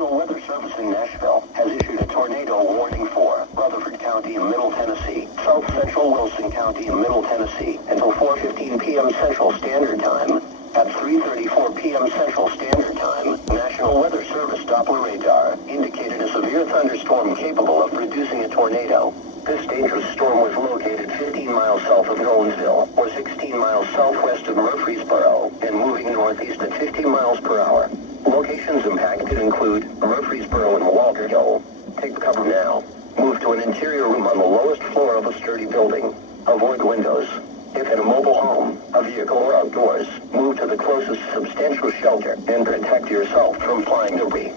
National Weather Service in Nashville has issued a tornado warning for Rutherford County in Middle Tennessee, South Central Wilson County in Middle Tennessee until 4:15 p.m. Central Standard Time. At 3:34 p.m. Central Standard Time, National Weather Service Doppler radar indicated a severe thunderstorm capable of producing a tornado. This dangerous storm was located 15 miles south of Jonesville, or 16 miles southwest of Murfreesboro, and moving northeast at 50 miles per hour. Locations impacted include Murfreesboro and Walterville. Take cover now. Move to an interior room on the lowest floor of a sturdy building. Avoid windows. If in a mobile home, a vehicle, or outdoors, move to the closest substantial shelter and protect yourself from flying debris.